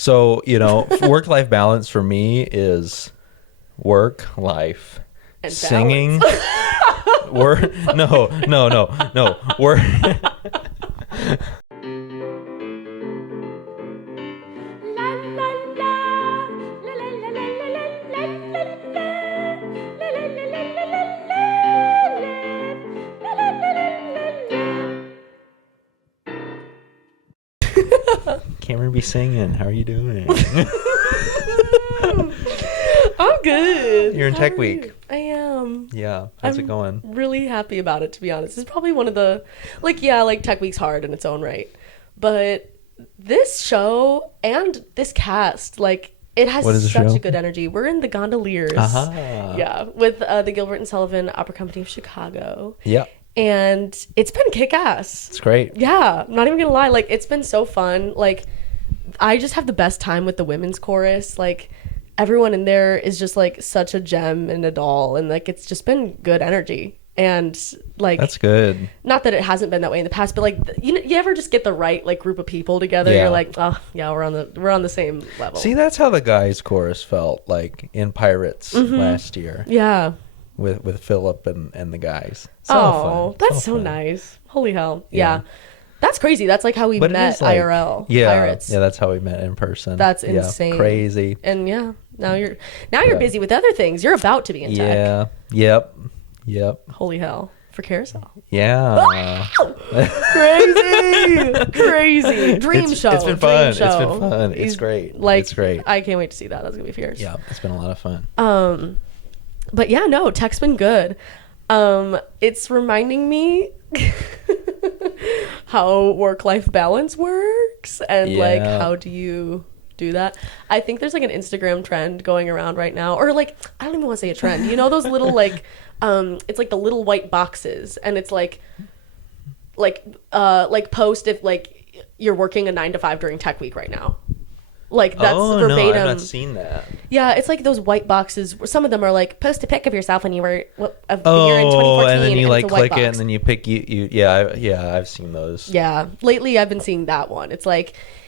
So, work-life balance for me is work, life, and singing, work. No. Work. Cameron be singing. How are you doing? I'm good. You're in Tech Week. I am. Yeah. How's it going? Really happy about it, to be honest. It's probably one of the, Tech Week's hard in its own right. But this show and this cast, it has such a good energy. We're in the Gondoliers. Uh-huh. Yeah. With the Gilbert and Sullivan Opera Company of Chicago. Yeah. And it's been kick-ass. It's great. Yeah. I'm not even gonna lie. It's been so fun. I just have the best time with the women's chorus. Everyone in there is just such a gem and a doll, and it's just been good energy. And that's good. Not that it hasn't been that way in the past, but you ever just get the right group of people together? Yeah. You're like, oh yeah, we're on the same level. See, that's how the guys chorus felt in Pirates last year. Yeah. With Philip and the guys. So that's so nice. Holy hell. Yeah. That's crazy. That's how we met IRL. Yeah. Pirates. Yeah, that's how we met in person. That's insane. Crazy. And now you're busy with other things. You're about to be in tech. Yeah. Yep. Holy hell. For Carousel. Yeah. Crazy. Dream show. It's been fun. It's been fun. It's great. It's great. I can't wait to see that. That's gonna be fierce. Yeah, it's been a lot of fun. But yeah, no, tech's been good. It's reminding me how work-life balance works and how do you do that. I think there's an Instagram trend going around right now, or I don't even want to say a trend. Those little it's the little white boxes, and it's post if you're working a 9 to 5 during Tech Week right now. That's verbatim. No, I've not seen that. Yeah, it's those white boxes. Some of them are post a pic of yourself when you were a year in 2014. And then you click it, box. and then you pick yeah, I've seen those. Yeah, lately I've been seeing that one. It's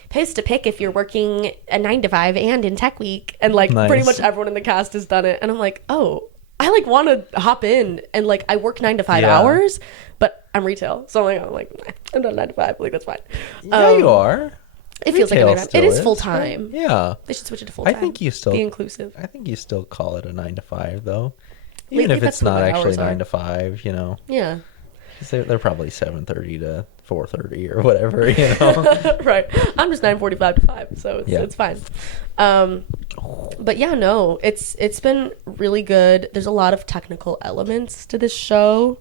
post a pic if you're working a 9 to 5 and in Tech Week, and nice. Pretty much everyone in the cast has done it, and I'm oh, I want to hop in, and I work 9 to 5 hours, but I'm retail, so I'm not 9 to 5. That's fine. Yeah, you are. It feels like a 9 to 5. It is full time. Yeah, they should switch it to full time. I think you still be inclusive. I think you still call it a 9 to 5 though, even Lately, if it's not actually 9 to 5. Yeah, they're probably 7:30 to 4:30 or whatever. Right. I'm just 9:45 to 5, so it's fine. But yeah, no, it's been really good. There's a lot of technical elements to this show,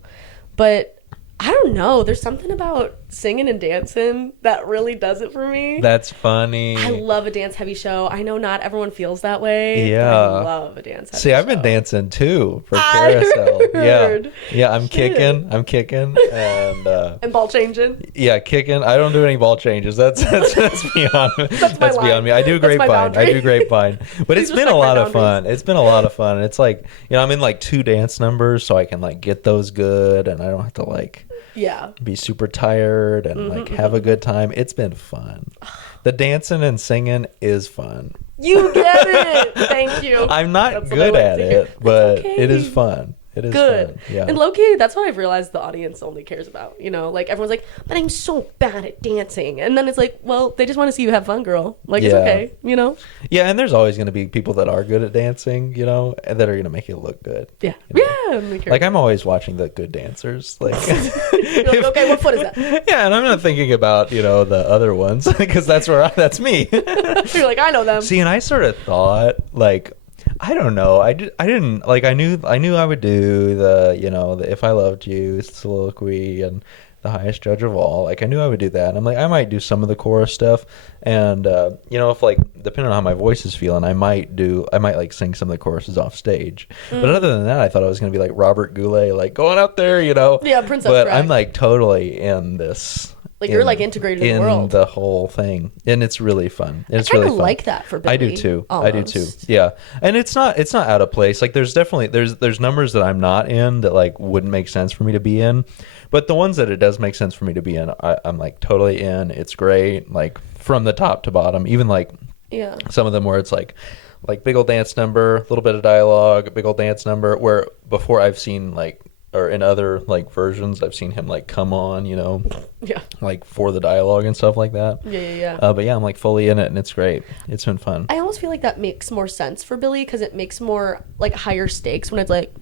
but I don't know. There's something about singing and dancing that really does it for me. That's funny. I love a dance heavy show. I know not everyone feels that way. Yeah. But I love a dance heavy show. See, I've been dancing too for Carousel. Heard. Yeah. I'm kicking and ball changing. Yeah, kicking. I don't do any ball changes. That's beyond. That's beyond me. I do grapevine. But it's been a lot of fun. It's been a lot of fun. It's I'm in 2 dance numbers, so I can get those good, and I don't have to be super tired and have a good time. It's been fun. The dancing and singing is fun. You get it. Thank you. I'm not good at it, but it is fun. It is good. Fun. Yeah. And low-key, that's what I've realized the audience only cares about. Everyone's but I'm so bad at dancing. And then it's well, they just want to see you have fun, girl. It's okay, Yeah, and there's always going to be people that are good at dancing, and that are going to make it look good. Yeah. Yeah. I'm always watching the good dancers. You're okay, what foot is that? Yeah, and I'm not thinking about, the other ones, because that's me. You're I know them. See, and I sort of thought, I don't know. I didn't I knew I would do the If I Loved You soliloquy and the highest judge of all. I knew I would do that. And I'm I might do some of the chorus stuff, and if depending on how my voice is feeling, I might sing some of the choruses off stage. But other than that, I thought I was gonna be Robert Goulet, going up there, Yeah, Princess But Drag. I'm totally in this. You're integrated in the world. The whole thing, and it's really fun. It's I really fun. like that for Billie. I do too. Almost. I do too. Yeah, and it's not out of place. There's definitely there's numbers that I'm not in that wouldn't make sense for me to be in, but the ones that it does make sense for me to be in, I'm totally in. It's great. From the top to bottom, even Yeah. Some of them where it's like big old dance number, a little bit of dialogue, big old dance number. Where before I've seen like, or in other like versions, I've seen him like come on, you know, Yeah. like for the dialogue and stuff like that. Yeah. But yeah, I'm like fully in it, and it's great. It's been fun. I almost feel like that makes more sense for Billie because it makes more like higher stakes when it's like,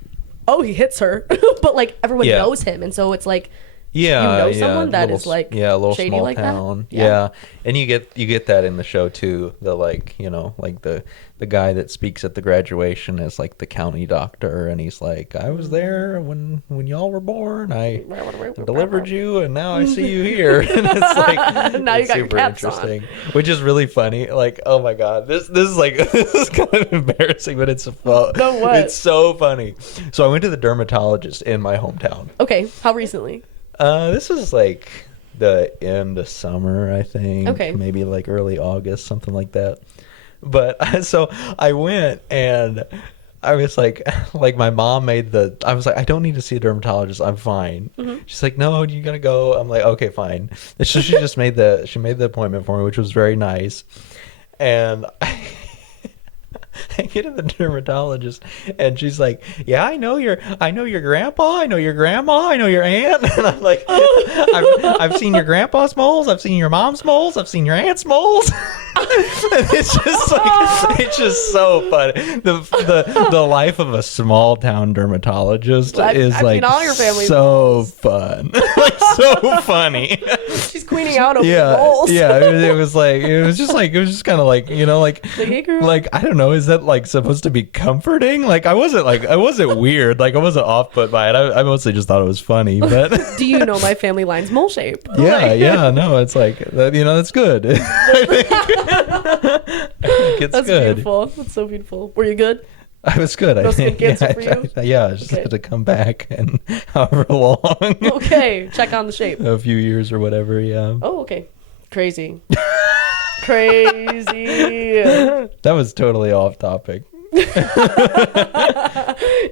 oh, he hits her, but like everyone knows him, and so it's like. Yeah, you know someone that is like a little shady small like town. that? Yeah. And you get that in the show too. The like, you know, like the guy that speaks at the graduation is like the county doctor, and he's like, I was there when y'all were born. I delivered you, and now I see you here. And it's like now you got super your caps interesting, which is really funny. Like, oh my god, this is like this is kind of embarrassing, but it's it's so funny. So I went to the dermatologist in my hometown. Okay, how recently? This was like the end of summer, I think. Okay. Maybe like early August, something like that. But so I went, and I was like my mom I was like, I don't need to see a dermatologist. I'm fine. Mm-hmm. She's like, no, you gotta go. I'm like, okay, fine. And so she just made the appointment for me, which was very nice. And I get to the dermatologist, and she's like, yeah, I know your grandpa, I know your grandma, I know your aunt. And I'm like, I've seen your grandpa's moles, I've seen your mom's moles, I've seen your aunt's moles. And it's just like, it's just so funny. The life of a small town dermatologist is like all your so fun. Like so funny. She's queening out over moles. Yeah, it was just kind of like, you know, like hey girl. Like, I don't know, is that like supposed to be comforting? Like I wasn't weird, like I wasn't off put by it. I mostly just thought it was funny. But do you know my family line's mole shape? Yeah, no, it's like, you know, that's good. It's that's good. Beautiful. That's so beautiful. Were you good? I was good. No skin cancer for you? I just had to come back, and however long. Okay, check on the shape. A few years or whatever, yeah. Oh, okay. Crazy. Crazy. That was totally off topic.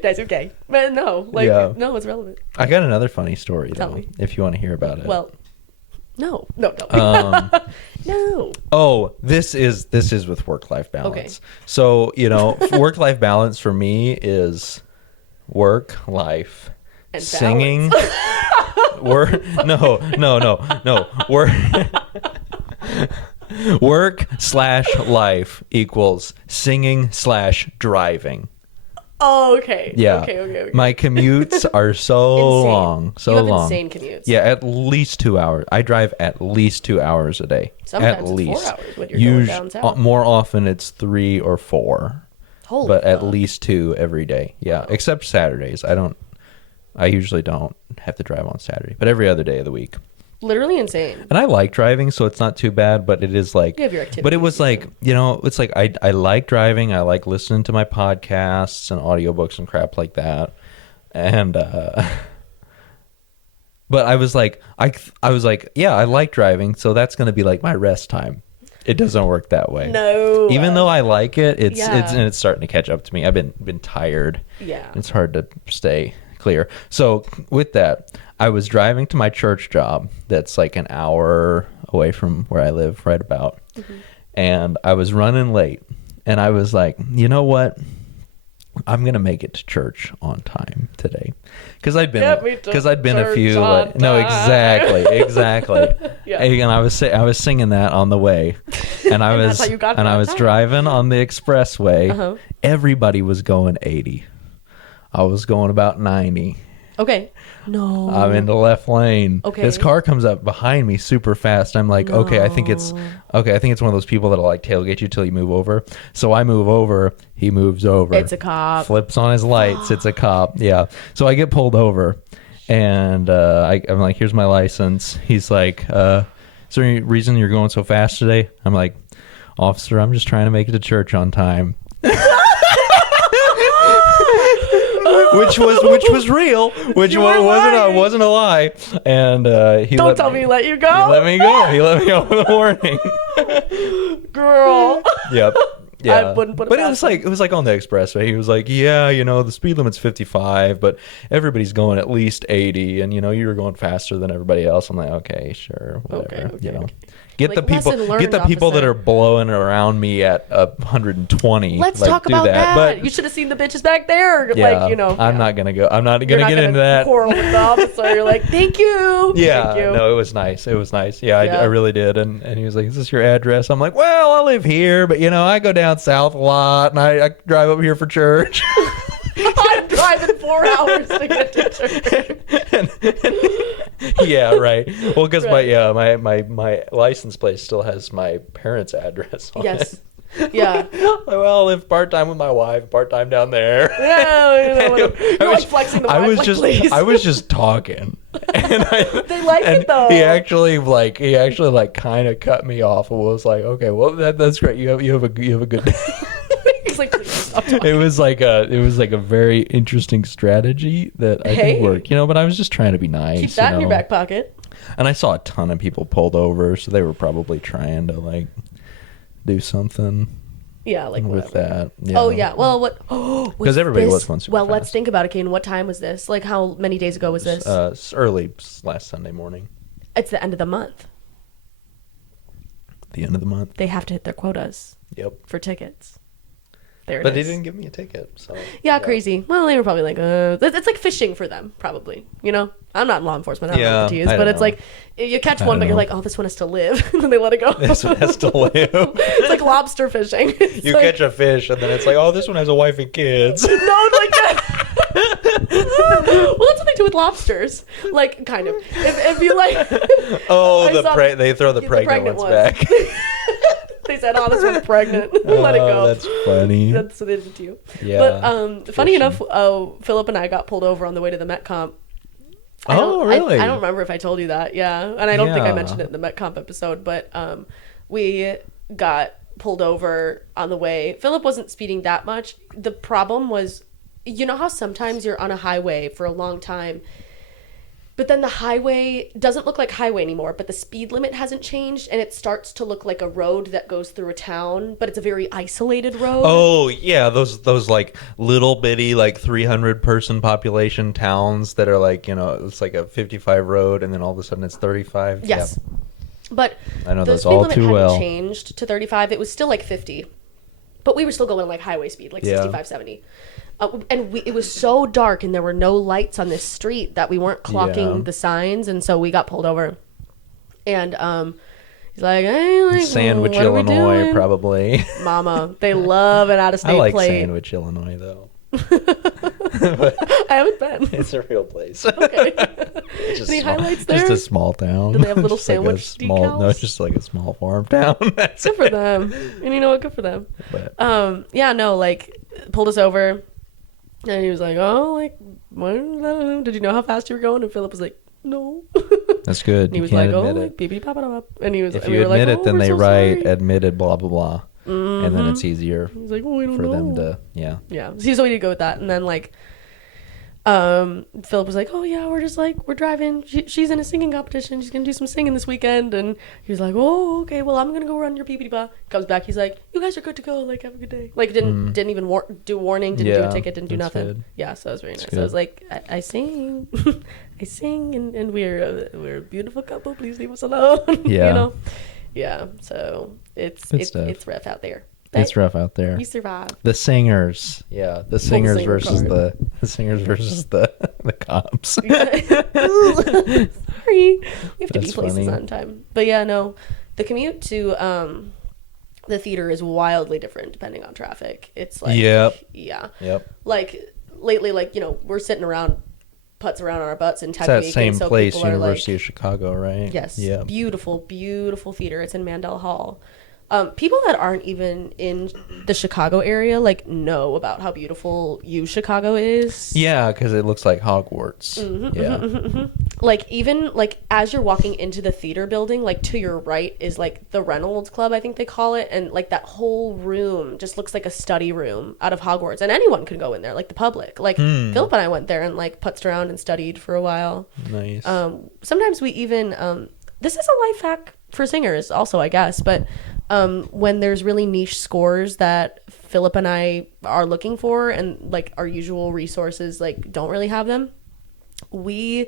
That's okay. But no, no, it's relevant. I got another funny story, Tell though, me. if you want to hear about it. Well, no. No. Oh, this is with work-life balance. Okay. So, you know, work-life balance for me is work, life, and singing. Work. No. Work/life equals singing/driving. Oh, okay. Yeah. Okay. My commutes are so long. You have insane commutes. Yeah, at least 2 hours. I drive at least 2 hours a day. Sometimes at it's least. 4 hours when you're going downtown. More often it's 3 or 4. Holy but fuck. at least 2 every day. Yeah, except Saturdays. I usually don't have to drive on Saturday, but every other day of the week. Literally insane. And I like driving, so it's not too bad, but it is like, you have your activities. But it was like, you know, it's like I like driving. I like listening to my podcasts and audiobooks and crap like that. And but I was like, yeah, I like driving, so that's going to be like my rest time. It doesn't work that way. No. Even though I like it, it's starting to catch up to me. I've been tired. Yeah. It's hard to stay clear. So with that, I was driving to my church job that's like an hour away from where I live, right about. Mm-hmm. And I was running late, and I was like, you know what? I'm gonna make it to church on time today, because I'd been a few. No, exactly. Yeah. And I was singing that on the way, and I was driving on the expressway. Uh-huh. Everybody was going 80. I was going about 90. Okay. No. I'm in the left lane. Okay. This car comes up behind me super fast. I'm like, No. I think it's one of those people that'll like tailgate you till you move over. So I move over. He moves over. It's a cop. Flips on his lights. It's a cop. Yeah. So I get pulled over, and I'm like, here's my license. He's like, is there any reason you're going so fast today? I'm like, officer, I'm just trying to make it to church on time. Which was real, wasn't a lie, and he Don't tell me he let you go. He let me go. He let me go with a warning. Girl. Yep. Yeah. I wouldn't put it but past it was like on the expressway. He was like, yeah, you know, the speed limit's 55, but everybody's going at least 80, and you know, you were going faster than everybody else. I'm like, okay, sure, whatever, Okay. you know. Get Like, the people, lesson learned, that officer. are blowing around me at 120. Let's like, talk do about that. But You should have seen the bitches back there. yeah, Like, you know. I'm yeah. not gonna go. I'm not You're gonna not get into that. quarrel with the officer. You're like, thank you. Yeah, Thank you. no, it was nice. It was nice. Yeah, Yeah. I really did. And he was like, "Is this your address?" I'm like, "Well, I live here, but you know, I go down south a lot, and I drive up here for church." I'm driving 4 hours to get to church. Yeah, right. Well, because Right. my license plate still has my parents' address on Yes. it. Yeah. Like, well, I live part time with my wife, part time down there. Yeah, you know, whatever. You're like flexing the I wife, was like, just please. I was just talking, and They like and it, though. He actually kind of cut me off and was like, "Okay, well that's great. You have a good day." He's like, please stop talking. It was like a very interesting strategy that I think Hey. worked, but I was just trying to be nice. Keep that in your know? back pocket. And I saw a ton of people pulled over, so they were probably trying to like do something Yeah, like with whatever. that. Oh yeah. Well, what? Oh, 'Cause everybody was going super Well, let's fast. think about it, Kane. What time was this? Like, how many days ago was this? It's early last Sunday morning, It's the end of the month. the end of the month. They have to hit their quotas Yep. for tickets. There it But he is. didn't give me a ticket, so Yeah, crazy. Well, they were probably like, it's like fishing for them, probably. You know, I'm not in law enforcement. I don't know what to Yeah, use, I but don't it's know. like you catch I one, don't but you're know. like, oh, this one has to live, and then they let it go. This one has to live. It's like lobster fishing. It's You like, catch a fish, and then it's like, oh, this one has a wife and kids. no, like that. Well, that's what they do with lobsters. Like, kind of. If you like, Oh, I saw they throw the the pregnant ones back. they said, oh, this one's pregnant. Let it go. Oh, that's funny. That's what they did to you. Yeah. But funny Fishing. enough, Philip and I got pulled over on the way to the Met Comp. Oh, really? I don't remember if I told you that. Yeah, and I don't think I Yeah. mentioned it in the Met Comp episode, but we got pulled over on the way. Philip wasn't speeding that much. The problem was, you know how sometimes you're on a highway for a long time, but then the highway doesn't look like highway anymore, but the speed limit hasn't changed, and it starts to look like a road that goes through a town, but it's a very isolated road. Oh yeah, those like little bitty like 300 person population towns that are like, it's like a 55 road, and then all of a sudden it's 35. Yes. Yep. But I know the those speed all limit too hadn't well. changed to 35. It was still like 50. But we were still going like highway speed, like Yeah. 65, 70. And it was so dark and there were no lights on this street that we weren't clocking Yeah. the signs. And so we got pulled over. And he's like, hey, like, Sandwich, what are we Illinois, doing? probably. Mama, they love an out-of-state I like plate. Sandwich, Illinois, though. I haven't been. It's a real place. Okay. Just Any small- highlights there? Just a small town. Do they have little Just like a sandwich small, decals? No, it's just like a small farm town. That's Good for it. them. And you know what? Good for them. But Yeah, no, like, pulled us over, and he was like, oh, like, what? Did you know how fast you were going? And Philip was like, no. that's good. And he You was can't like, oh, admit like, it. beep, beep, pop, pop, pop. And he was, If and you we were admit like, it, then we're they so write sorry. admitted, blah blah blah, and then it's easier He's like, oh, I don't for know. them to Yeah. So we did go with that. And then, like, Philip was like, oh yeah, we're just like, we're driving, she's in a singing competition, she's gonna do some singing this weekend. And he was like, oh, okay, well, I'm gonna go run your pee-pee-ba. Comes back, he's like, you guys are good to go, like, have a good day. Like, didn't even do warning, didn't do Yeah, a ticket, didn't do that's nothing. good. Yeah, so it was very nice. That's So I was good. like, I sing I sing, and we're a beautiful couple, please leave us alone. Yeah. You know. Yeah, so it's stuff. it's rough out there. It's But rough out there. you survive. The singers, yeah, the singers singer versus card. the singers versus the cops. Sorry, we have to be That's places funny. on time. But yeah, no, the commute to the theater is wildly different depending on traffic. It's like, Yep. yeah, Yep, like lately, like, you know, we're sitting around, putts around on our butts in it's Technique, that same and so place, people are University like, of Chicago, right? yes, Yeah. beautiful, beautiful theater. It's in Mandel Hall. People that aren't even in the Chicago area like know about how beautiful Chicago is. Yeah, because it looks like Hogwarts. Mm-hmm, Yeah. Like, even like as you're walking into the theater building, like to your right is like the Reynolds Club, I think they call it, and like that whole room just looks like a study room out of Hogwarts, and anyone could go in there, like the public. Like Philip and I went there and like putzed around and studied for a while. Nice. Sometimes we even this is a life hack for singers also, I guess, but when there's really niche scores that Philip and I are looking for, and like our usual resources like don't really have them, we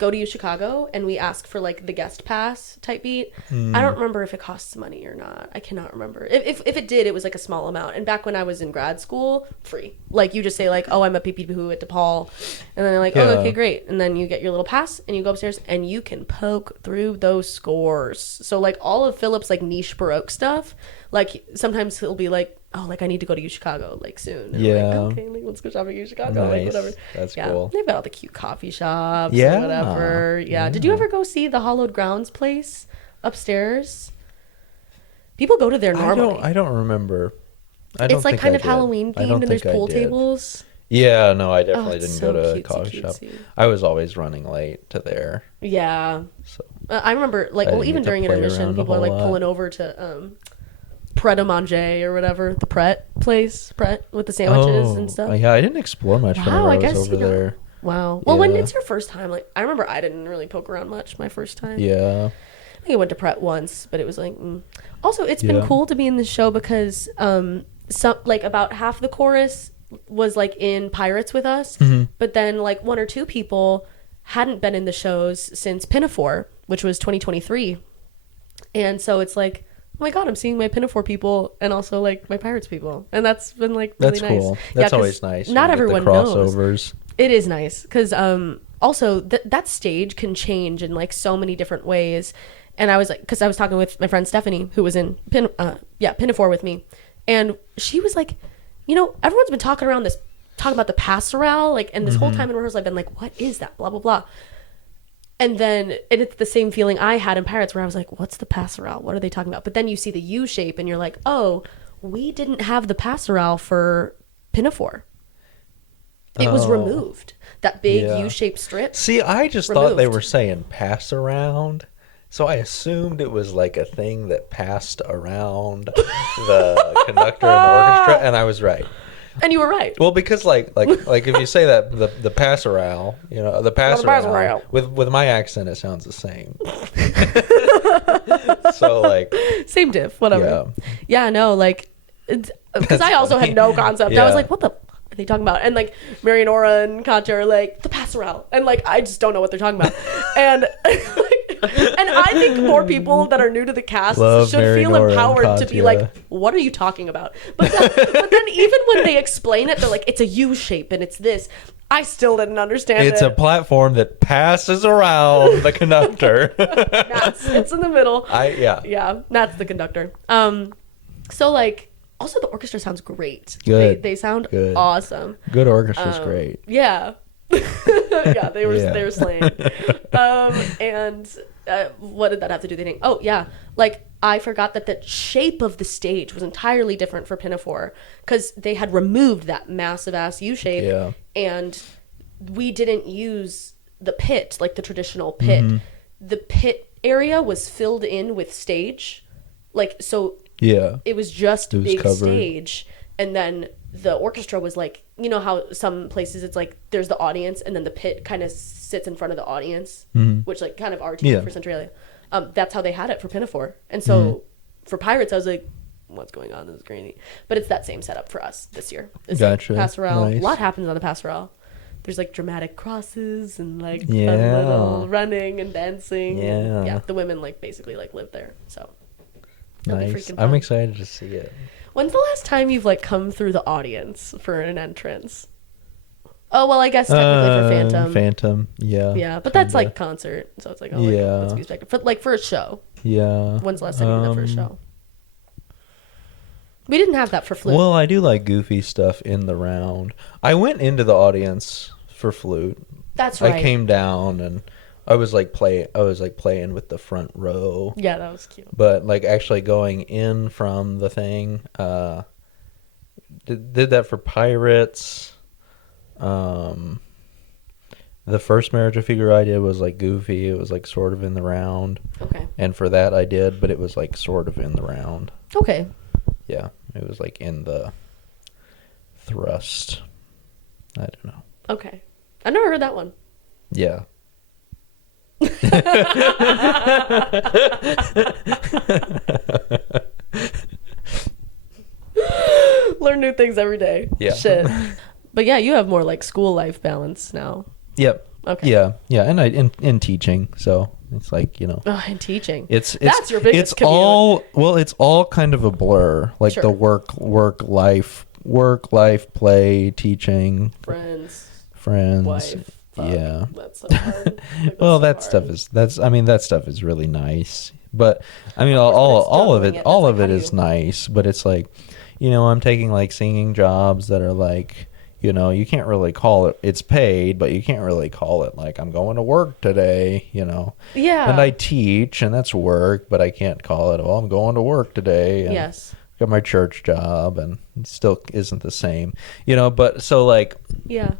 go to UChicago and we ask for like the guest pass type beat. I don't remember if it costs money or not. I cannot remember. If it did, it was like a small amount. And back when I was in grad school, free. Like you just say like, oh, I'm a PPP at DePaul, and then they're like, oh, okay, great. And then you get your little pass and you go upstairs and you can poke through those scores. So like all of Philip's like niche Baroque stuff, like sometimes he'll be like, oh, like I need to go to UChicago like soon. And I'm like, okay, like, let's go shopping in UChicago. Nice. Like whatever. That's cool. They've got all the cute coffee shops Yeah. or whatever. Yeah. Did you ever go see the Hollowed Grounds place upstairs? People go to there normally. I don't remember. It's like kind of Halloween themed and there's pool tables. Yeah, no, I definitely it's didn't so go to a cutesy, coffee shop. cutesy. I was always running late to there. Yeah. So I remember like, I well, didn't even get to during play intermission, around a people are whole like lot. pulling over to Pret a Manger or whatever, the Pret place, Pret with the sandwiches and stuff. Yeah, I didn't explore much whenever I was over you know. there. Wow. Well, when Yeah. it's your first time, like I remember I didn't really poke around much my first time. Yeah. I think I went to Pret once, but it was like Also, it's been cool to be in this show because some like about half the chorus was like in Pirates with us, but then like 1 or 2 people hadn't been in the shows since Pinafore, which was 2023. And so it's like, oh my god, I'm seeing my Pinafore people and also like my Pirates people, and that's been like really That's nice. cool. That's 'cause always nice. Not You get the everyone knows. crossovers. It is nice because also that stage can change in like so many different ways. And I was like, because I was talking with my friend Stephanie, who was in Pinafore with me, and she was like, you know, everyone's been talking about the Passerelle, like, and this whole time in rehearsal I've been like, what is that? Blah blah blah. And it's the same feeling I had in Pirates where I was like, what's the Passerelle? What are they talking about? But then you see the U shape and you're like, oh, we didn't have the Passerelle for Pinafore. It was removed. That big U-shaped strip. See, I just thought they were saying pass around. So I assumed it was like a thing that passed around the conductor and the orchestra, and I was right. And you were right. Well, because like if you say that the passerelle, you know, the passerelle with my accent, it sounds the same. So like same diff, whatever. Yeah, no, like because I also had no concept. I was like, what the are they talking about? And like Marianora and Katja are like the passerelle, and like I just don't know what they're talking about. And and I think more people that are new to the cast should feel empowered to be like, what are you talking about? But then even when they explain it, they're like, it's a U shape and it's this. I still didn't understand it. It's a platform that passes around the conductor. It's in the middle. Yeah, that's the conductor. So like, also the orchestra sounds great. Good. They sound good. Awesome. Good orchestra's great. Yeah. Yeah, they were slaying. And what did that have to do with anything? Oh yeah, like I forgot that the shape of the stage was entirely different for Pinafore because they had removed that massive ass U shape. Yeah. And we didn't use the pit, like the traditional pit. The pit area was filled in with stage, like so. Yeah. It was just big covered. stage, and then the orchestra was like, you know how some places it's like there's the audience and then the pit kind of sits in front of the audience, which like kind of RT for Centralia. That's how they had it for Pinafore. And so for Pirates I was like, what's going on? This is crazy. But it's that same setup for us this year. It's gotcha. Like Passerelle. Nice. A lot happens on the Passerelle. There's like dramatic crosses and like fun Yeah. little running and dancing. Yeah. And, yeah, the women like basically like live there. So it'll be Nice. freaking I'm fun. excited to see it. When's the last time you've like come through the audience for an entrance? Oh well, I guess technically for Phantom. Phantom, yeah. Yeah, but that's like concert, so it's like oh, Yeah. let's be expected. For a show. Yeah. When's the last time you did that for a show? We didn't have that for Flute. Well, I do like goofy stuff in the round. I went into the audience for Flute. That's right. I came down and I was like playing with the front row. Yeah, that was cute. But like actually going in from the thing, did that for Pirates. The first Marriage of Figure I did was like goofy. It was like sort of in the round. Okay. And for that I did, but it was like sort of in the round. Okay. Yeah, it was like in the thrust. I don't know. Okay. I've never heard that one. Yeah. Learn new things every day. Yeah. Shit. But yeah, you have more like school life balance now. Yep. Okay. Yeah, and in teaching, so it's like, you know, in teaching, it's that's your biggest it's commute. it's all kind of a blur, like Sure. the work life, play, teaching, friends, wife. fuck. Yeah, That's so hard. Like, well, that's so hard. that stuff is really nice, but I mean, Of course, but it's all of juggling it it. all That's of like, it how do is you- nice, but it's like, you know, I'm taking like singing jobs that are like, you know, you can't really call it, it's paid, but you can't really call it like I'm going to work today, you know. Yeah. And I teach, and that's work, but I can't call it, well, I'm going to work today. And Yes. got my church job, and it still isn't the same, you know. But so like, Yeah.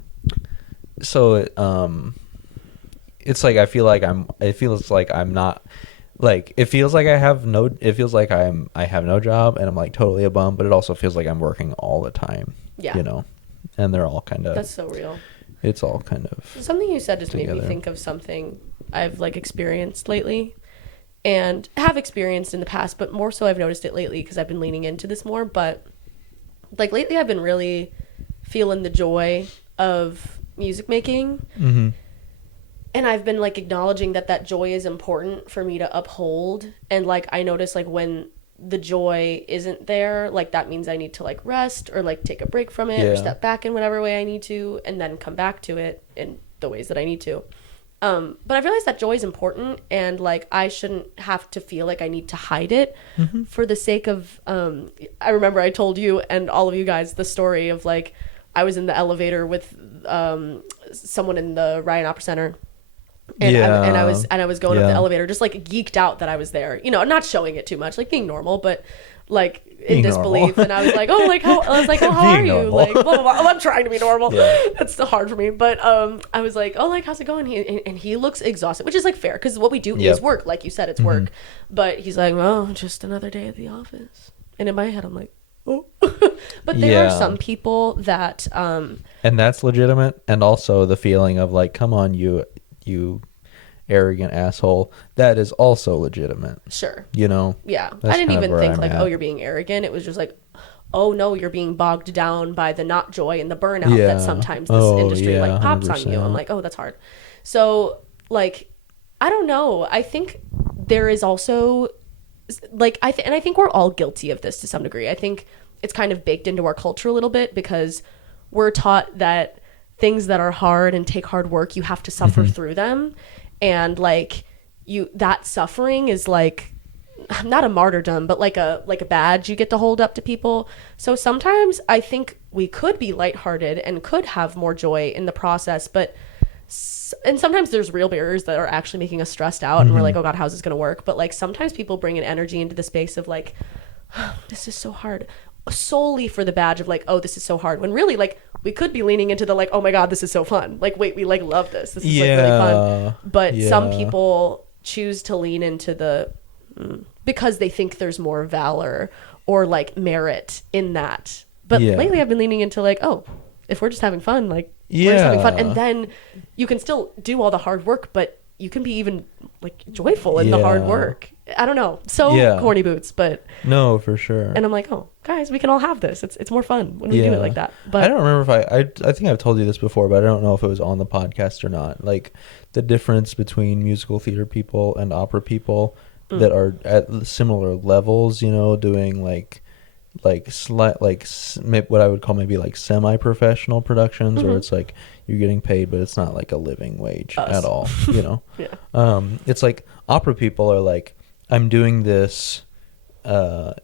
so it's like it feels like I'm not, like, it feels like I have no job, and I'm like totally a bum, but it also feels like I'm working all the time. Yeah. You know, and they're all kind of, That's so real. it's all kind of Something you said just made me together. think of something I've like experienced lately, and have experienced in the past, but more so I've noticed it lately because I've been leaning into this more. But like lately, I've been really feeling the joy of music making. Mm-hmm. And I've been like acknowledging that joy is important for me to uphold. And like I notice like when the joy isn't there, like that means I need to like rest or like take a break from it or Yeah. step back in whatever way I need to, and then come back to it in the ways that I need to. But I've realized that joy is important, and like I shouldn't have to feel like I need to hide it for the sake of I remember I told you and all of you guys the story of like I was in the elevator with someone in the Ryan Opera Center. And I was going up the elevator, just like geeked out that I was there, you know, not showing it too much, like being normal, but like in Being disbelief. normal. And I was like, oh, like how are Being you? normal. Like, blah, blah, blah. Oh, I'm trying to be normal. Yeah. That's still hard for me. But I was like, oh, like how's it going? And he looks exhausted, which is like fair because what we do Yep. is work, like you said, it's work. But he's like, oh, just another day at the office. And in my head, I'm like, oh. But there are Yeah. some people that And that's legitimate, and also the feeling of like, come on, you arrogant asshole, that is also legitimate, sure. you know. Yeah. That's I didn't kind of even where think I'm like, at. oh, you're being arrogant. It was just like, oh no, you're being bogged down by the not joy and the burnout Yeah. that sometimes this Oh, industry yeah, like pops on you. 100%. I'm like, oh, that's hard. So like, I don't know. I think there is also like, I think we're all guilty of this to some degree. I think it's kind of baked into our culture a little bit because we're taught that things that are hard and take hard work, you have to suffer through them. And like that suffering is like not a martyrdom, but like a badge you get to hold up to people. So sometimes I think we could be lighthearted and could have more joy in the process, but and sometimes there's real barriers that are actually making us stressed out and we're like, oh god, how's this gonna work? But like sometimes people bring an energy into the space of like, oh, this is so hard, solely for the badge of like, oh, this is so hard, when really like we could be leaning into the like, oh my god, this is so fun, like wait, we like love this is like really fun. But some people choose to lean into the because they think there's more valor or like merit in that. But lately I've been leaning into like, oh, if we're just having fun, like we're just having fun, and then you can still do all the hard work, but you can be even like joyful in the hard work. I don't know, so corny boots, but no, for sure. and I'm like, oh guys, we can all have this. It's more fun when we do it like that. But I don't remember if I think I've told you this before, but I don't know if it was on the podcast or not, like the difference between musical theater people and opera people that are at similar levels, you know, doing like what I would call maybe like semi-professional productions, where it's like you're getting paid, but it's not like a living wage at all, you know. It's like opera people are like, I'm doing this, and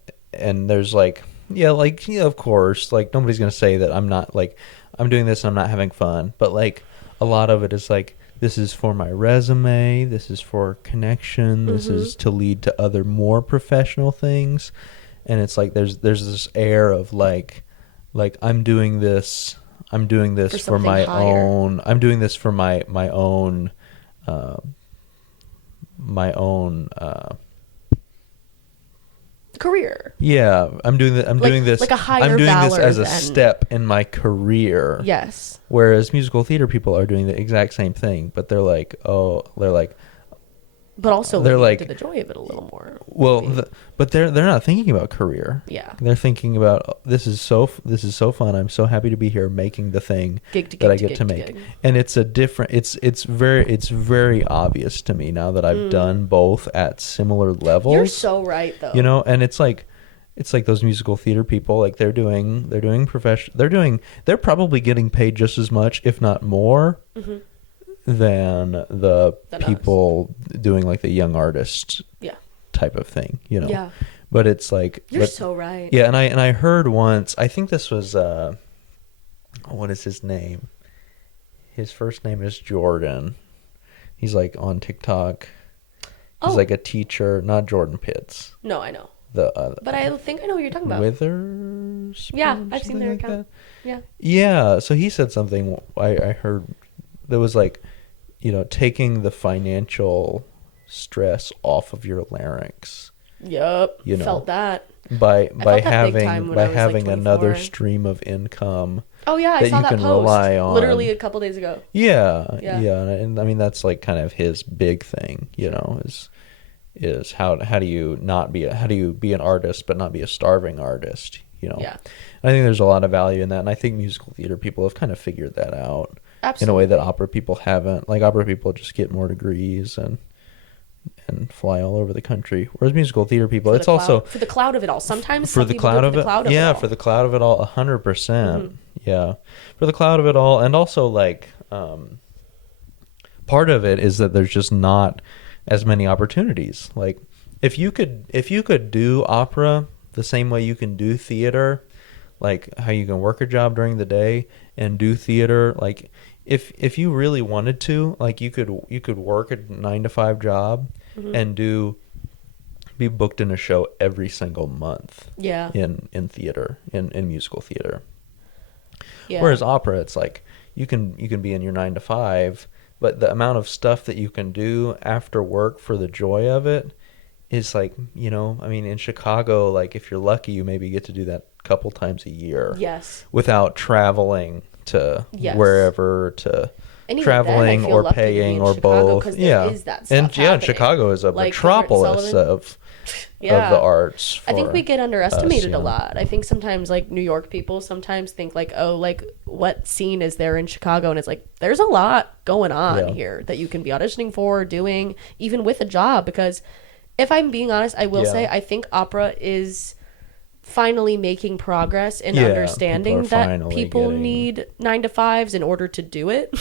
there's like, of course, like nobody's gonna say that I'm not, like, I'm doing this and I'm not having fun, but like a lot of it is like, this is for my resume, this is for connection, this is to lead to other more professional things. And it's like there's this air of like I'm doing this for my own, I'm doing this for my own career. Yeah, I'm doing this like a higher I'm doing this valor as a than- step in my career. Yes. Whereas musical theater people are doing the exact same thing, but they're like, But also they're like like into the joy of it a little more. well, maybe. but they're not thinking about career. Yeah. They're thinking about this is so fun. I'm so happy to be here making the thing Gig to that gig I to get gig to to make. gig. And it's very obvious to me now that I've done both at similar levels. You're so right though. You know, and it's like those musical theater people, like they're probably getting paid just as much, if not more, than the people doing like the young artist type of thing, you know. Yeah. But it's like You're so right. Yeah, and I heard once, I think this was what is his name? His first name is Jordan. He's like on TikTok. He's like a teacher, not Jordan Pitts. No, I know. But I think I know what you're talking about. Withers? Yeah, I've seen their account. Yeah. Yeah, so he said something I heard that was like, you know, taking the financial stress off of your larynx. Yep. You know, felt that. By having like another 24. stream of income. Oh yeah, I saw that you can post rely on. literally a couple days ago. Yeah. And I mean that's like kind of his big thing, you know, is how do you be an artist but not be a starving artist, you know. Yeah. I think there's a lot of value in that, and I think musical theater people have kind of figured that out. Absolutely. In a way that opera people haven't. Like opera people just get more degrees and fly all over the country, whereas musical theater people, it's also for the cloud of it all. Sometimes for the cloud of it, yeah, for the cloud of it all, 100%, yeah, for the cloud of it all, and also like part of it is that there's just not as many opportunities. Like if you could do opera the same way you can do theater, like how you can work a job during the day and do theater, like if you really wanted to, like you could work a 9-to-5 job and be booked in a show every single month. Yeah. In theater, in musical theater. Yeah. Whereas opera, it's like you can be in your 9-to-5, but the amount of stuff that you can do after work for the joy of it is like, you know, I mean, in Chicago, like if you're lucky, you maybe get to do that a couple times a year. Yes. Without traveling to wherever to traveling then, or paying or Chicago, both. There is that stuff and Chicago is a like metropolis of the arts. I think we get underestimated a lot. I think sometimes like New York people sometimes think like, oh, like what scene is there in Chicago? And it's like, there's a lot going on here that you can be auditioning for, doing, even with a job. Because if I'm being honest, I will say, I think opera is finally making progress in understanding that people need 9-to-5s in order to do it.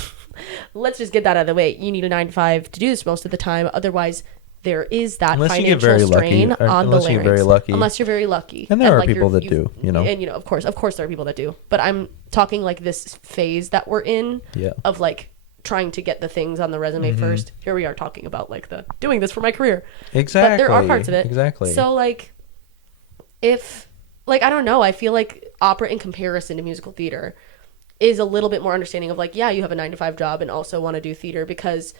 Let's just get that out of the way. You need a 9-to-5 to do this most of the time. Otherwise, there is that financial strain on the larynx. Unless you get very lucky. Unless you're very lucky. And there are people that do, you know. And, you know, of course there are people that do. But I'm talking like this phase that we're in of like trying to get the things on the resume first. Here we are talking about like the doing this for my career. Exactly. But there are parts of it. Exactly. So like if like I don't know, I feel like opera in comparison to musical theater is a little bit more understanding of like, yeah, you have a 9-to-5 job and also want to do theater, because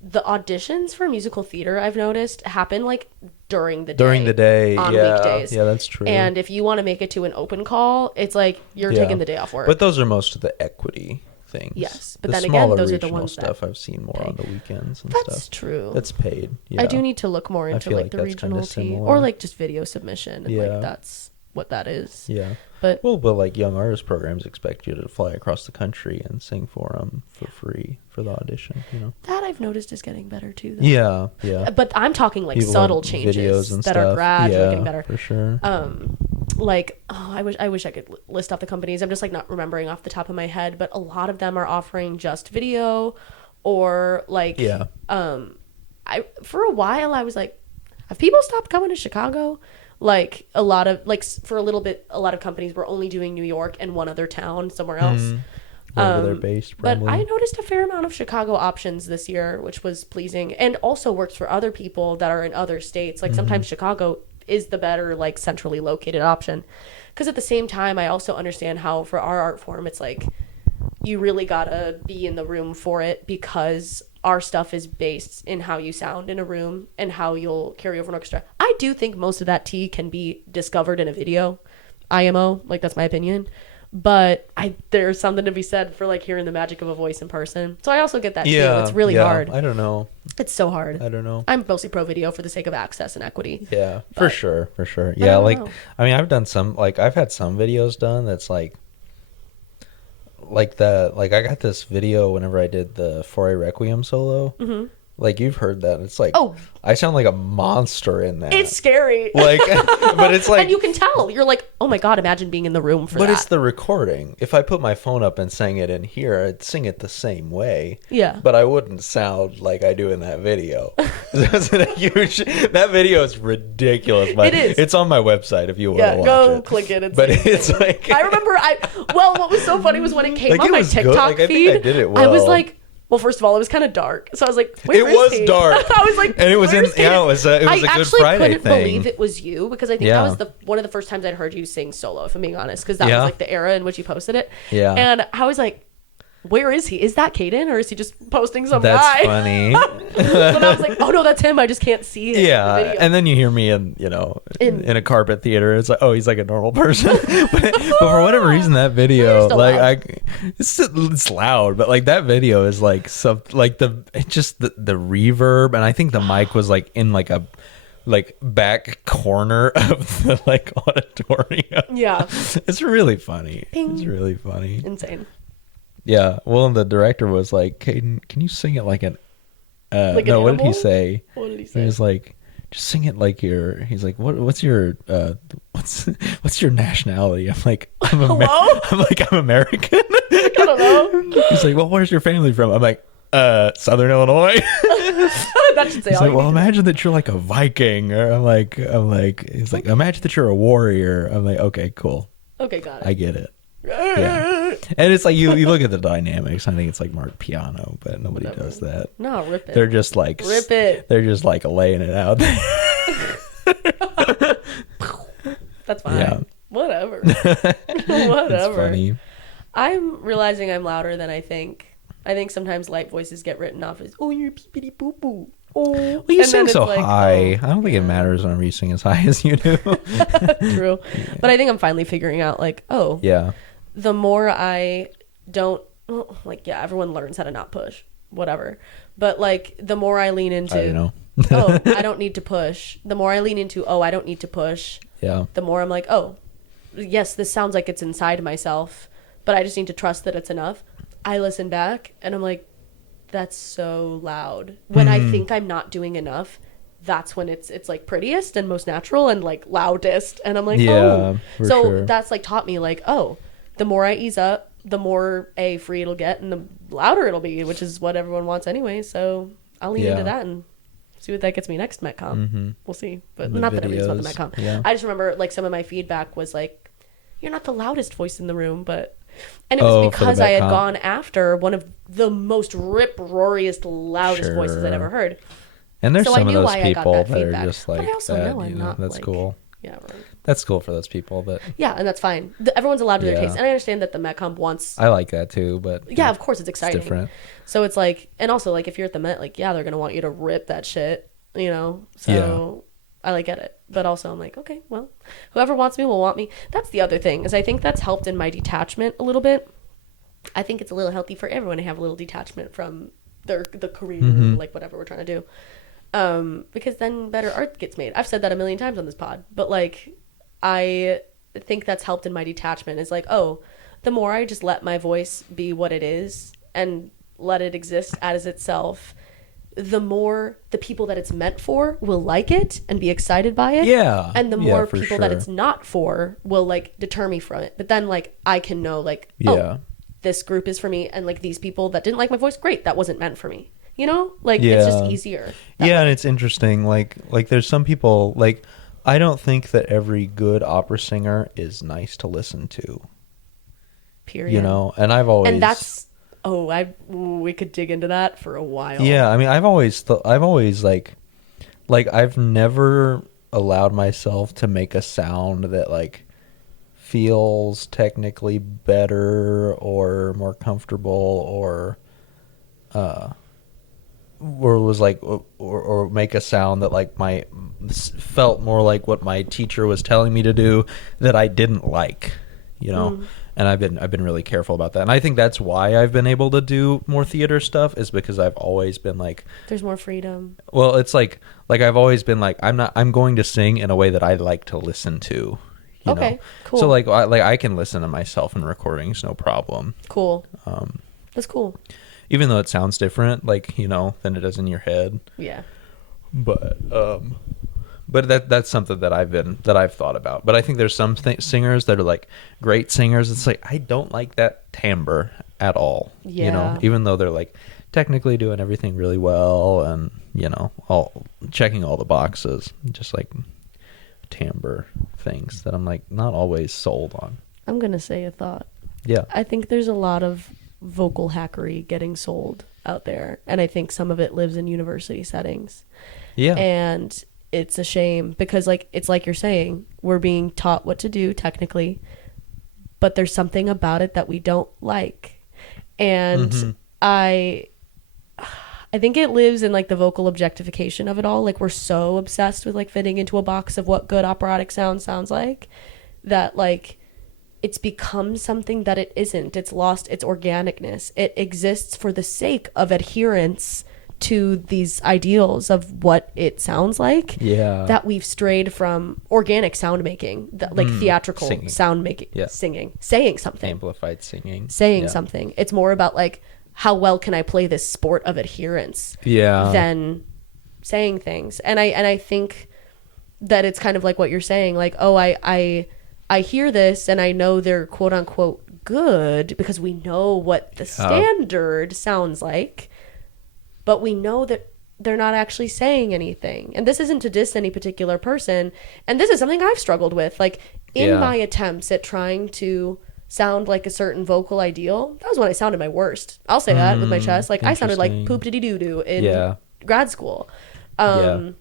the auditions for musical theater I've noticed happen like during the day on weekdays. Yeah, that's true. And if you want to make it to an open call, it's like you're taking the day off work. But those are most of the equity things. Yes, but then again, those are the ones stuff I've seen more on the weekends and that's stuff. True. That's paid. Yeah. I do need to look more into like the regional team or like just video submission and like that's what that is. Yeah. But like young artist programs expect you to fly across the country and sing for them for free for the audition, you know. That I've noticed is getting better too, though. Yeah. But I'm talking like people subtle changes that are gradually getting better. For sure. Like, I wish I could list off the companies. I'm just like not remembering off the top of my head, but a lot of them are offering just video or like for a while I was like, have people stopped coming to Chicago? Like a lot of like for a little bit, a lot of companies were only doing New York and one other town somewhere else. Wherever they're based, probably. But I noticed a fair amount of Chicago options this year, which was pleasing, and also works for other people that are in other states. Like sometimes Chicago is the better like centrally located option, because at the same time I also understand how for our art form it's like you really gotta be in the room for it, because our stuff is based in how you sound in a room and how you'll carry over an orchestra. I do think most of that tea can be discovered in a video, IMO, like that's my opinion. But there's something to be said for like hearing the magic of a voice in person. So I also get that too. Yeah, It's really hard. I don't know. It's so hard. I don't know. I'm mostly pro video for the sake of access and equity. Yeah, But for sure. I Yeah, don't like know. I mean, I've done some like I've had some videos done that's like I got this video whenever I did the For a Requiem solo. Mm-hmm. Like you've heard that. It's like, Oh. I sound like a monster in that. It's scary. Like, but it's like, and you can tell. You're like, oh my God, imagine being in the room for but that. it's the recording. If I put my phone up and sang it in here, I'd sing it the same way. Yeah. But I wouldn't sound like I do in that video. That video is ridiculous. But It is. It's on my website if you want to watch go it. click it. But it's like, I remember what was so funny was when it came Like, on it my was good. TikTok Like, I think feed. I did it I was well. like, well, first of all, it was kind of dark. So I was like, where It is was he? dark. I was like, And it was where's in- yeah, Kaden? it was a Good actually Friday couldn't thing. believe it was you because I think Yeah. that was one of the first times I'd heard you sing solo, if I'm being honest, because that Yeah. was like the era in which you posted it. Yeah. And I was like, where is he? Is that Caden or is he just posting some that's guy? funny. But I was like, oh no, that's him. I just can't see him in the Yeah, video. and then you hear me in a carpet theater. It's like, oh, he's like a normal person. but for whatever reason, that video, still like, it's loud, but like that video is like the reverb, and I think the mic was like in like a back corner of the like auditorium. Yeah. It's really funny. Ping. It's really funny. Insane. Yeah. Well, and the director was like, Caden, can you sing it like an Like an no, what did he animal? say? What did he He say? was like, just sing it like he's like, what's your what's your nationality? I'm like, Hello? I'm American. I don't know. He's like, well, where's your family from? I'm like, Southern Illinois. That should say He's all like, you well, need to know. imagine that you're like a Viking, or I'm like, he's like, imagine that you're a warrior. I'm like, okay, cool, Okay, got I it. get it. Yeah. And it's like you look at the dynamics. I think it's like Mark Piano, but nobody Whatever. does that. No, rip it. They're just like Rip it. They're just like laying it out there. That's fine. Yeah. Whatever. It's Whatever. funny. I'm realizing I'm louder than I think. I think sometimes light voices get written off as, oh, you're peepity poo poo. Oh. Well, you And sing then it's so like, high. oh, I don't think it matters whenever you sing as high as you do. True. But I think I'm finally figuring out, like, oh, Yeah. the more I don't, well, like, yeah, everyone learns how to not push, whatever. But, like, the more I lean into, I don't know. oh, I don't need to push. The more I lean into, oh, I don't need to push. Yeah. The more I'm like, oh, yes, this sounds like it's inside myself, but I just need to trust that it's enough. I listen back and I'm like, that's so loud. When I think I'm not doing enough, that's when it's like prettiest and most natural and like loudest. And I'm like, Yeah, oh. for So sure. that's like taught me like, oh, the more I ease up, the more free it'll get and the louder it'll be, which is what everyone wants anyway. So I'll lean Yeah. into that and see what that gets me next MetCom. We'll see. But The not that everybody's about the videos, MetCom. yeah. I just remember like some of my feedback was like, you're not the loudest voice in the room, but and it was Oh, for the because I had MetCom. gone after one of the most rip-roariest, loudest voices I'd Sure. ever heard. And there's So I some of knew those why I got people that that are feedback. just But like I also that. know I'm You know, not, that's like- cool. Yeah, right. That's cool for those people. But Yeah, and that's fine. Everyone's allowed to their Yeah. taste, and I understand that the MetCom wants. I like that too. But Yeah, of course it's it's exciting. different. So it's like, and also like if you're at the Met, like yeah, they're gonna want you to rip that shit, you know. So I like get it, but also I'm like, okay, well, whoever wants me will want me. That's the other thing is I think that's helped in my detachment a little bit. I think it's a little healthy for everyone to have a little detachment from the career, like whatever we're trying to do, because then better art gets made. I've said that a million times on this pod, but like I think that's helped in my detachment is like, oh, the more I just let my voice be what it is and let it exist as itself, the more the people that it's meant for will like it and be excited by it. Yeah. And the Yeah, more for people that sure. it's not for will like deter me from it. But then like I can know like, Yeah. oh, this group is for me. And like these people that didn't like my voice, great. That wasn't meant for me. You know, like it's just Yeah. easier. Yeah, and it's interesting. Like there's some people like I don't think that every good opera singer is nice to listen to. Period. You know, and I've always And that's we could dig into that for a while. Yeah, I mean, I've always like I've never allowed myself to make a sound that like feels technically better or more comfortable or was like or make a sound that like felt more like what my teacher was telling me to do that I didn't like, you know. I've been really careful about that. And I think that's why I've been able to do more theater stuff, is because I've always been like, there's more freedom. Well, it's like I've always been like, I'm going to sing in a way that I like to listen to. You know? Cool. So like I can listen to myself in recordings, no problem. Cool. That's cool. Even though it sounds different, like, you know, than it does in your head. Yeah. But that's something that I've thought about. But I think there's some singers that are like great singers. It's like, I don't like that timbre at all. Yeah. You know, even though they're like technically doing everything really well and, you know, all checking all the boxes, just like timbre things that I'm like not always sold on. I'm gonna say a thought. Yeah. I think there's a lot of vocal hackery getting sold out there, and I think some of it lives in university settings. Yeah. And it's a shame because, like, it's like you're saying, we're being taught what to do technically, but there's something about it that we don't like. And I think it lives in like the vocal objectification of it all. Like, we're so obsessed with like fitting into a box of what good operatic sounds like, that like it's become something that it isn't. It's lost its organicness. It exists for the sake of adherence to these ideals of what it sounds like. Yeah. That we've strayed from organic sound making, that like theatrical singing. sound making, Yeah. singing, saying something, Amplified singing. saying Yeah. something. It's more about like, how well can I play this sport of adherence Yeah. than saying things. And I think that it's kind of like what you're saying, like, oh, I hear this and I know they're quote unquote good because we know what the standard sounds like, but we know that they're not actually saying anything. And this isn't to diss any particular person. And this is something I've struggled with, like in my attempts at trying to sound like a certain vocal ideal. That was when I sounded my worst. I'll say that with my chest. Like, I sounded like poop diddy doo doo in grad school. But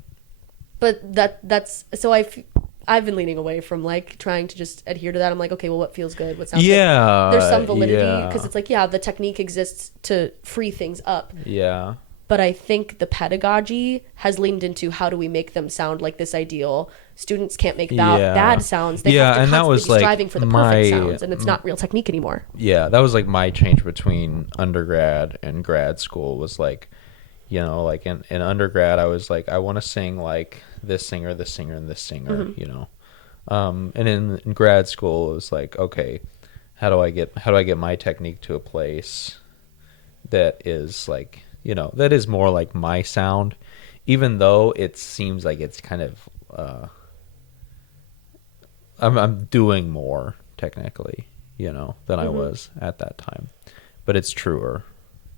that's so I've been leaning away from like trying to just adhere to that. I'm like, okay, well, what feels good? What sounds good? There's some validity because it's like, the technique exists to free things up. Yeah. But I think the pedagogy has leaned into how do we make them sound like this ideal. Students can't make bad sounds. They have to and that constantly was be like striving for the perfect sounds, and it's not real technique anymore. Yeah, that was like my change between undergrad and grad school was like, you know, like in undergrad I was like, I want to sing like this singer, and this singer, you know. And in grad school it was like, okay, how do I get my technique to a place that is like, you know, that is more like my sound, even though it seems like it's kind of I'm doing more technically, you know, than I was at that time, but it's truer,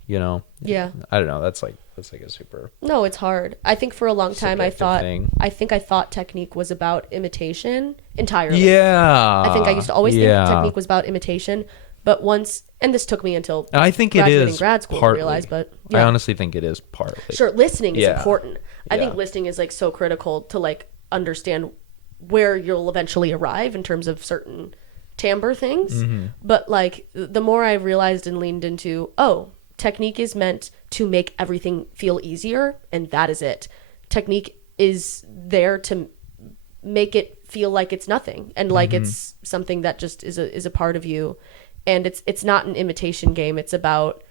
you know. Yeah, I don't know, that's like a super no, it's hard. I think for a long time I thought thing. I thought technique was about imitation entirely. I think I used to always think technique was about imitation, but once, and this took me until I think it graduating is grad school partly. to realize, but I honestly think it is partly. Sure, listening is important. I think Yeah. listening is like so critical to like understand where you'll eventually arrive in terms of certain timbre things. But like the more I realized and leaned into, technique is meant to make everything feel easier, and that is it. Technique is there to make it feel like it's nothing and like it's something that just is a part of you. And it's not an imitation game. It's about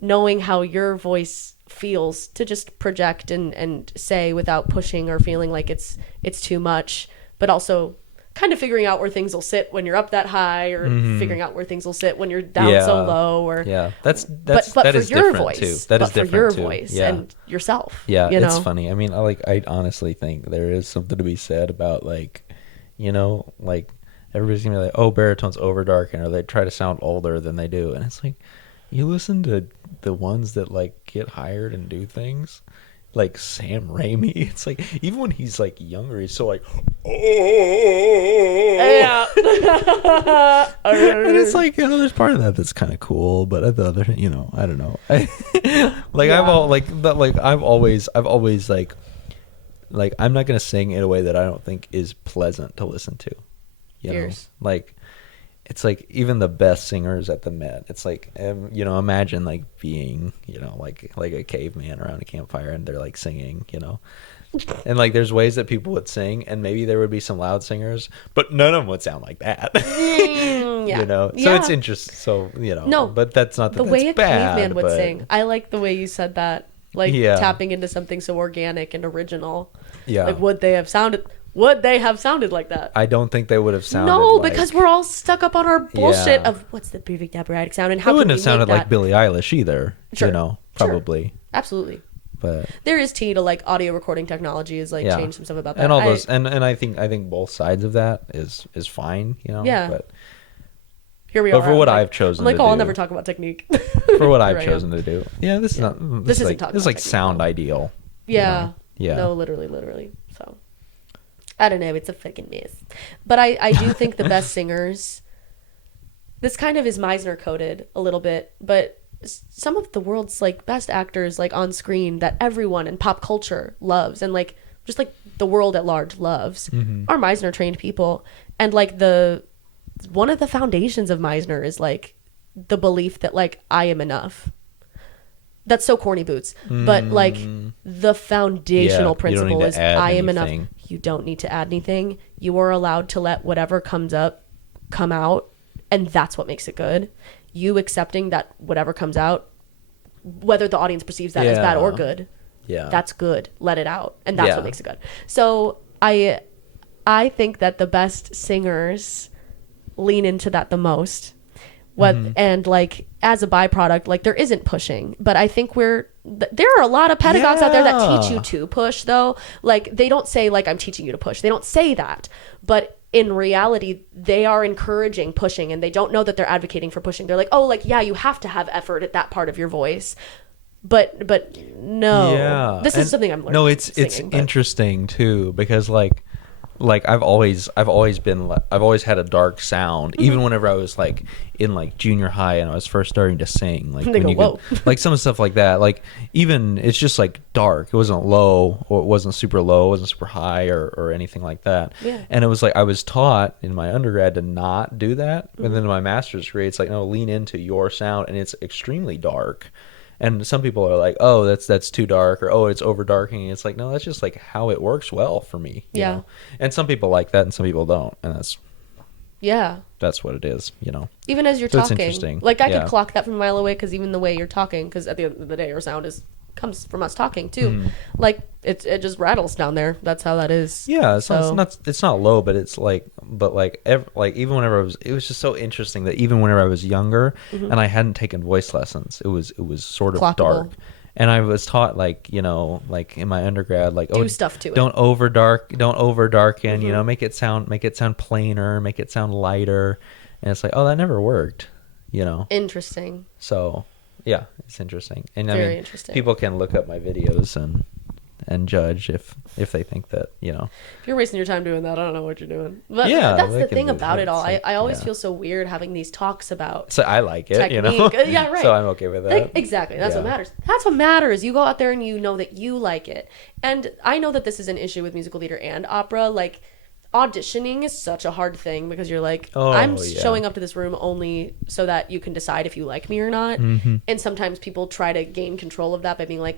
knowing how your voice feels to just project and say without pushing or feeling like it's too much, but also kind of figuring out where things will sit when you're up that high, or figuring out where things will sit when you're down so low, or that's but that for is your different voice, too. That is different for your too. voice and yourself. Yeah, you it's know? funny. I mean, I honestly think there is something to be said about like, you know, like everybody's gonna be like, oh, baritones overdarken, or they try to sound older than they do, and it's like, you listen to the ones that like get hired and do things like Sam Raimi. It's like, even when he's like younger, he's so like, Yeah. and it's like, you know, there's part of that that's kind of cool, but at the other, you know, I don't know. I've always like I'm not gonna sing in a way that I don't think is pleasant to listen to. You know, like it's like even the best singers at the Met. It's like, you know, imagine like being, you know, like a caveman around a campfire and they're like singing, you know. And like there's ways that people would sing, and maybe there would be some loud singers, but none of them would sound like that. Yeah. You know, so Yeah. it's interesting. So No, but that's not the that's way a bad, caveman would but- sing. I like the way you said that. Like Yeah. tapping into something so organic and original. Yeah. Like would they have sounded like that? I don't think they would have sounded. No, like, because we're all stuck up on our bullshit Yeah. of what's the perfect operatic sound and it how can wouldn't we have sounded make like that? Billie Eilish either. Sure. You know, Sure. probably. Absolutely. But There is tea to like audio recording technology is like yeah. change some stuff about that. And all those and I think both sides of that is fine, you know. Yeah. But Here we but are. for what I'm like- I've chosen I'm like, to oh, I'll do, never talk about technique. for what I've Here I am. chosen to do. Yeah, this is not This is isn't like talking this is about like technique, sound though. ideal. Yeah. You know? Yeah. No, literally. So I don't know. It's a fucking mess. But I do think the best singers. This kind of is Meisner coded a little bit, but some of the world's like best actors like on screen that everyone in pop culture loves and like just like the world at large loves are Meisner trained people. And like one of the foundations of Meisner is like the belief that like I am enough. That's so corny, Boots. But like the foundational Yeah, you don't need principle to is add I am anything. enough. You don't need to add anything. You are allowed to let whatever comes up come out, and that's what makes it good. You accepting that whatever comes out, whether the audience perceives that as bad or Yeah. good, Yeah. that's good. Let it out, and that's Yeah. what makes it good. So I think that the best singers lean into that the most. And like as a byproduct, like there isn't pushing, but I think there are a lot of pedagogues out there that teach you to push, though. Like they don't say like I'm teaching you to push. They don't say that, but in reality, they are encouraging pushing, and they don't know that they're advocating for pushing. They're like, oh, like yeah, you have to have effort at that part of your voice, but no, Yeah. this And is something I'm learning. No, it's singing, but- interesting too, because like I've always had a dark sound, even whenever I was like in like junior high and I was first starting to sing, like They when go, you "Whoa." could, like some stuff like that, like even it's just like dark. It wasn't low, or it wasn't super low, it wasn't super high, or anything like that. Yeah. And it was like I was taught in my undergrad to not do that, and then in my master's degree, it's like no, lean into your sound, and it's extremely dark. And some people are like, oh, that's too dark, or oh, it's over darkening. It's like, no, that's just like how it works well for me. you Yeah. know? And some people like that, and some people don't, and that's what it is. You know. Even as you're So it's talking, interesting. like I Yeah. could clock that from a mile away, because even the way you're talking, because at the end of the day, our sound comes from us talking too. Like it just rattles down there. That's how that is. Yeah, So- it's not low, but it's like, even whenever it was just so interesting that even whenever I was younger and I hadn't taken voice lessons, it was sort of Clockable. dark. And I was taught like in my undergrad, like Do stuff to it. don't over darken, make it sound plainer, make it sound lighter. And it's like, oh, that never worked, Interesting. So yeah, it's interesting. And Very interesting. people can look up my videos and judge if they think that, If you're wasting your time doing that, I don't know what you're doing. But Yeah, that's they the can thing do about that. it all. It's I like, always yeah. feel so weird having these talks about So I like it, technique. Yeah, right. So I'm okay with that. Exactly. That's what Yeah. matters. That's what matters. You go out there and you know that you like it. And I know that this is an issue with musical theater and opera. Like, auditioning is such a hard thing because you're like, Oh, I'm yeah. showing up to this room only so that you can decide if you like me or not. Mm-hmm. And sometimes people try to gain control of that by being like,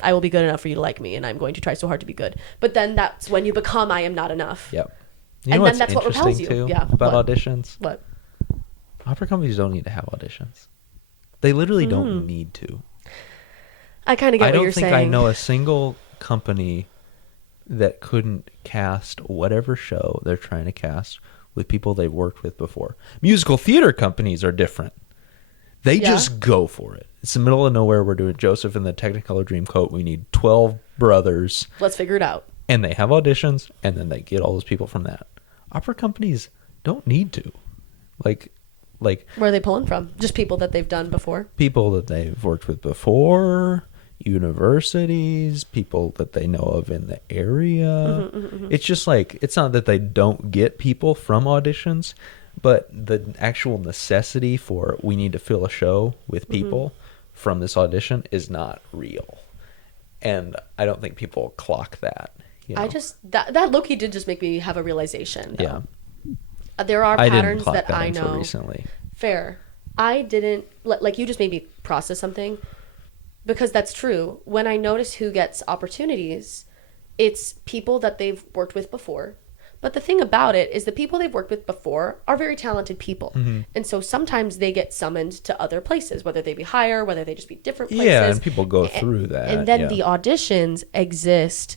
I will be good enough for you to like me, and I'm going to try so hard to be good. But then that's when you become I am not enough. Yep. And You know then what's that's what interesting repels you. too Yeah, about what? auditions? What? Opera companies don't need to have auditions. They literally don't need to. I kind of get I what don't you're think saying. I know a single company that couldn't cast whatever show they're trying to cast with people they've worked with before. Musical theater companies are different. They Yeah. just go for it. It's the middle of nowhere. We're doing Joseph in the Technicolor Dreamcoat. We need 12 brothers. Let's figure it out. And they have auditions, and then they get all those people from that. Opera companies don't need to. Like Where are they pulling from? Just people that they've done before? people that they've worked with before, universities, people that they know of in the area. It's just like, it's not that they don't get people from auditions, but the actual necessity for we need to fill a show with people from this audition is not real. And I don't think people clock that. I just, that low-key did just make me have a realization. Yeah. There are I didn't patterns clock that I until know. recently. Fair. I didn't, like you just made me process something, because that's true. When I notice who gets opportunities, it's people that they've worked with before, But the thing about it is the people they've worked with before are very talented people. And so sometimes they get summoned to other places, whether they be higher, whether they just be different places. Yeah, and people go through that. And then the auditions exist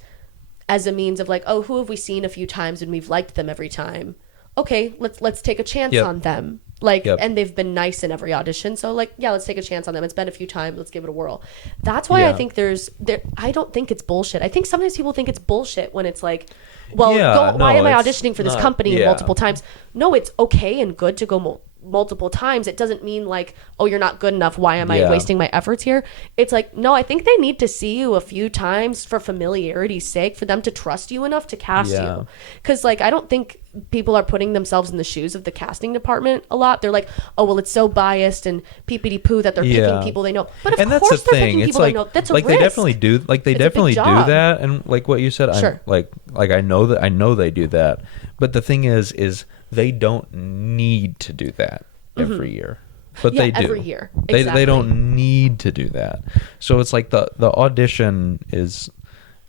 as a means of like, oh, who have we seen a few times and we've liked them every time? Okay, let's take a chance on them. Like, and they've been nice in every audition. So like, yeah, let's take a chance on them. It's been a few times. Let's give it a whirl. That's why I think I don't think it's bullshit. I think sometimes people think it's bullshit when it's like, well, why am I auditioning for this company multiple times? No, it's okay and good to go multiple times. It doesn't mean like, oh, you're not good enough. Why am I wasting my efforts here? It's like, no, I think they need to see you a few times for familiarity's sake, for them to trust you enough to cast you. Because like, I don't think people are putting themselves in the shoes of the casting department a lot. They're like, oh, well, it's so biased and peepity poo that they're picking people they know. But of course they're picking people they know. That's a risk. They definitely do. Like they definitely do that. And like what you said, like I know they do that. But the thing is they don't need to do that every year. But they do. Every year. Exactly. They don't need to do that. So it's like the audition is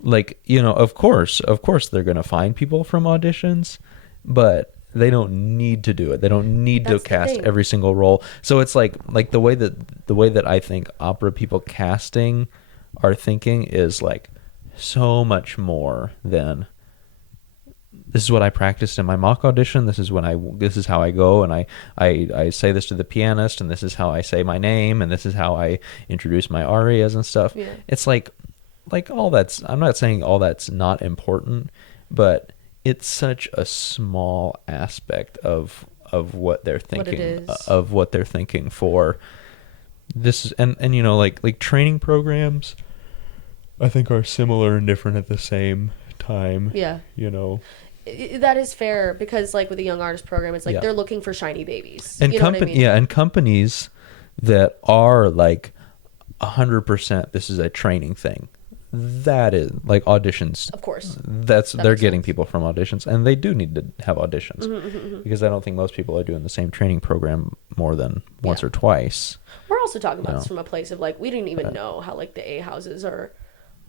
like, you know, of course they're going to find people from auditions, but they don't need to do it. They don't need to cast every single role. So it's like the way that I think opera people casting are thinking is like so much more than, this is what I practiced in my mock audition. This is how I go, and I say this to the pianist, and this is how I say my name, and this is how I introduce my arias and stuff. Yeah. It's like all that's, I'm not saying all that's not important, but it's such a small aspect of what they're thinking, of what they're thinking for this. And you know, like training programs, I think are similar and different at the same time. Yeah. You know. That is fair, because like with the young artist program, it's like they're looking for shiny babies. And you know what I mean? And companies that are like 100% this is a training thing. That is like auditions. Of course. They're getting people from auditions, and they do need to have auditions because I don't think most people are doing the same training program more than once or twice. We're also talking about this from a place of like, we didn't even know how like the A houses are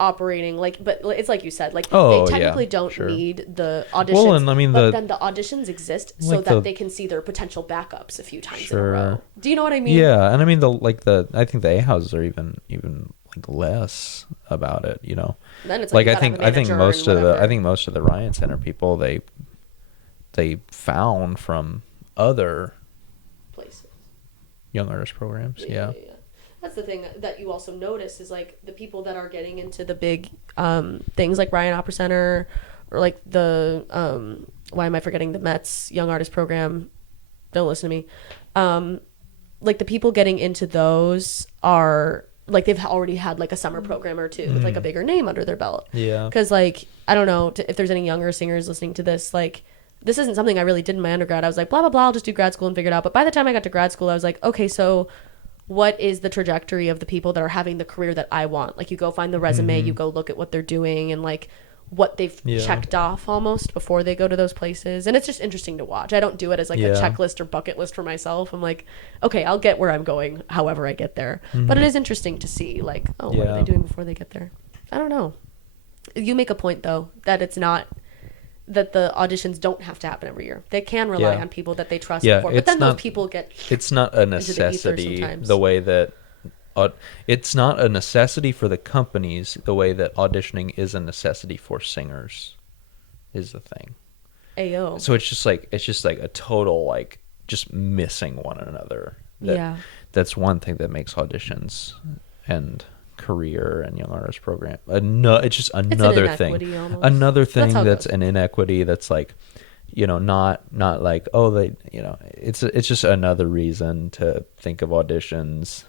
operating, like, but it's like you said, like they technically don't need the auditions. Well, and I mean, but then the auditions exist so that they can see their potential backups a few times in a row. Do you know what I mean? Yeah, and I mean I think the A houses are even like less about it. You know, then it's like I think most of the Ryan Center people they found from other places, young artist programs. Yeah. That's the thing that you also notice is like the people that are getting into the big things like Ryan Opera Center, or like the why am I forgetting the Mets Young Artist Program? Don't listen to me. Like the people getting into those are like they've already had like a summer program or two with like a bigger name under their belt. Yeah. Because like I don't know if there's any younger singers listening to this, like this isn't something I really did in my undergrad. I was like blah blah blah, I'll just do grad school and figure it out. But by the time I got to grad school, I was like, okay, so what is the trajectory of the people that are having the career that I want? Like you go find the resume, you go look at what they're doing and like what they've checked off almost before they go to those places. And it's just interesting to watch. I don't do it as like a checklist or bucket list for myself. I'm like, okay, I'll get where I'm going however I get there. But it is interesting to see like, oh, what are they doing before they get there? I don't know. You make a point though, that it's not, that the auditions don't have to happen every year. They can rely on people that they trust before. But then those people get... It's not a necessity the way that... it's not a necessity for the companies the way that auditioning is a necessity for singers, is the thing. Ayo. So it's just like a total like just missing one another. That's one thing that makes auditions and career and young artist program it's just another thing almost. Another thing that's an inequity that's like, you know, not like, oh, they, you know, it's just another reason to think of auditions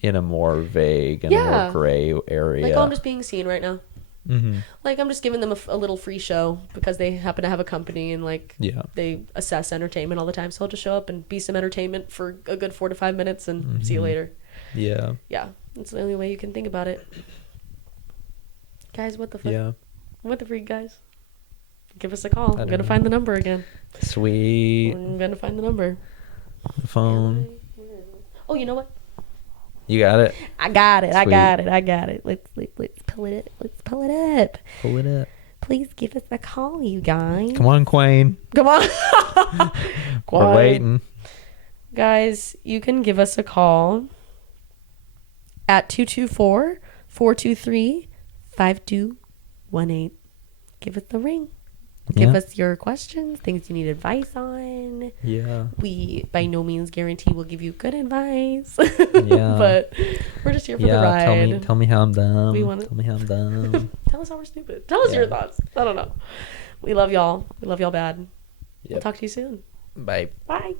in a more vague and a more gray area. Like, oh, I'm just being seen right now. Like I'm just giving them a little free show because they happen to have a company and like they assess entertainment all the time, so I'll just show up and be some entertainment for a good 4 to 5 minutes and see you later. Yeah, that's the only way you can think about it, guys. What the fuck? Yeah, what the freak, guys? Give us a call. I'm gonna find the number again. Sweet. I'm gonna find the number. The phone. Oh, you know what? You got it. I got it. Sweet. I got it. Let's pull it up. Let's pull it up. Pull please give us a call, you guys. Come on, Quayne. Come on. We're waiting. Guys, you can give us a call at 224-423-5218. Give us the ring. Give us your questions, things you need advice on. Yeah. We, by no means, guarantee we'll give you good advice. Yeah. But we're just here for the ride. Tell me how I'm dumb. Tell me how I'm dumb. Tell us how we're stupid. Tell us your thoughts. I don't know. We love y'all. We love y'all bad. We'll talk to you soon. Bye. Bye.